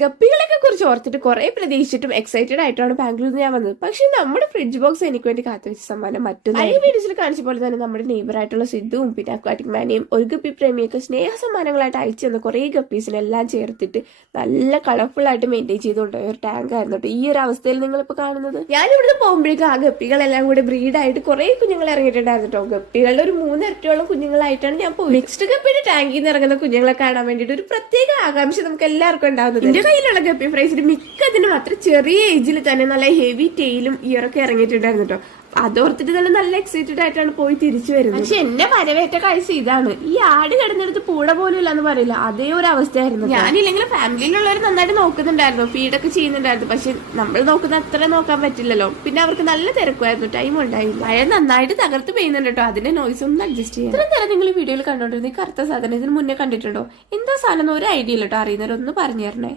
ഗപ്പികളൊക്കെ കുറിച്ച് ഓർത്തിട്ട് കുറെ പ്രതീക്ഷിച്ചിട്ടും എക്സൈറ്റഡ് ആയിട്ടാണ് ബാംഗ്ലൂരിൽ ഞാൻ വന്നത്. പക്ഷെ നമ്മുടെ ഫ്രിഡ്ജ് ബോക്സ് എനിക്ക് വേണ്ടി കാത്തുവെച്ച സമ്മാനം മറ്റൊന്നും. ഈ വീഡിയോസിൽ കാണിച്ച പോലെ തന്നെ നമ്മുടെ നെയ്ബർ ആയിട്ടുള്ള സിദ്ധുവും പിന്നെ അക്വാറ്റിക് മാനിയും ഒരു ഗപ്പി പ്രേമിയൊക്കെ സ്നേഹ സമ്മാനങ്ങളായിട്ട് അയച്ചു തന്ന കുറെ ഗപ്പീസിനെല്ലാം ചേർത്തിട്ട് നല്ല കളർഫുൾ ആയിട്ട് മെയിൻറ്റെയിൻ ചെയ്തുകൊണ്ടുപോയ ഒരു ടാങ്ക് ആയിരുന്നു കേട്ടോ ഈ ഒരു അവസ്ഥയിൽ നിങ്ങളിപ്പോ കാണുന്നത്. ഞാൻ ഇവിടുന്ന് പോകുമ്പോഴേക്കും ആ ഗപ്പികളെല്ലാം കൂടെ ബ്രീഡായിട്ട് കുറെ കുഞ്ഞുങ്ങൾ ഇറങ്ങിയിട്ടുണ്ടായിരുന്നു കേട്ടോ. ഗപ്പികളുടെ ഒരു 3 ഇരട്ടിയോളം കുഞ്ഞുങ്ങളായിട്ടാണ് ഞാൻ പോയി. നെക്സ്റ്റ് ഗപ്പിയുടെ ടാങ്കിൽ നിന്ന് ഇറങ്ങുന്ന കുഞ്ഞുങ്ങളെ കാണാൻ വേണ്ടിയിട്ട് ഒരു പ്രത്യേക ആകാംക്ഷ നമുക്ക് എല്ലാവർക്കും ഉണ്ടാകുന്നത്. കയ്യിലുള്ള ഗപ്പി ഫ്രൈസിൽ മിക്കതിനും അത്ര ചെറിയ ഏജിൽ തന്നെ നല്ല ഹെവി ടെയിലും ഇയറൊക്കെ ഇറങ്ങിയിട്ടുണ്ടായിരുന്നു കേട്ടോ. അതോർത്തിട്ട് തന്നെ നല്ല എക്സൈറ്റഡ് ആയിട്ടാണ് പോയി തിരിച്ചു വരുന്നത്. പക്ഷെ എന്നെ വരവേറ്റ കാഴ്ച ഇതാണ്. ഈ ആട് കിടന്നെടുത്ത് പൂട പോലും ഇല്ലാന്ന് പറയില്ല, അതേ ഒരു അവസ്ഥയായിരുന്നു. ഞാനില്ലെങ്കിൽ ഫാമിലിയിലുള്ളവർ നന്നായിട്ട് നോക്കുന്നുണ്ടായിരുന്നു, ഫീഡൊക്കെ ചെയ്യുന്നുണ്ടായിരുന്നു. പക്ഷെ നമ്മൾ നോക്കുന്ന അത്ര നോക്കാൻ പറ്റില്ലല്ലോ. പിന്നെ അവർക്ക് നല്ല തിരക്കുമായിരുന്നു, ടൈം ഉണ്ടായില്ല. മഴ നന്നായിട്ട് തകർത്ത് പെയ്യുന്നുണ്ട് കേട്ടോ, അതിന്റെ നോയ്സ് ഒന്ന് അഡ്ജസ്റ്റ് ചെയ്യാം. ഇത്രയും നേരം നിങ്ങൾ വീഡിയോയിൽ കണ്ടോണ്ടിരുന്ന ഈ കറുത്ത സാധനം ഇതിന് മുന്നേ കണ്ടിട്ടുണ്ടോ? എന്താ സാധനം ഒരു ഐഡിയ ഇല്ല കേട്ടോ, അറിയുന്നവരൊന്ന് പറഞ്ഞു തരണേ.